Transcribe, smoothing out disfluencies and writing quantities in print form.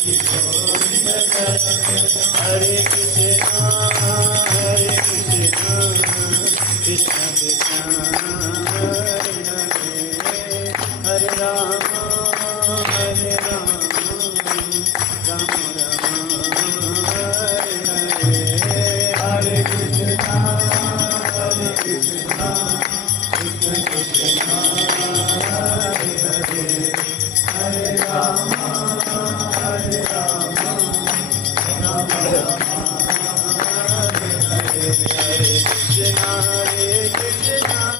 Hare Krishna, Hare Krishna, Krishna Krishna, Hare Hare, Hare Rama, Hare Rama, Rama Rama, Hare Hare, Hare Krishna, Hare Krishna, Krishna Krishna, Hare Hare, Hare Rama, Hare Rama, Rama Rama, Hare Hare, Hare Krishna, Hare Krishna.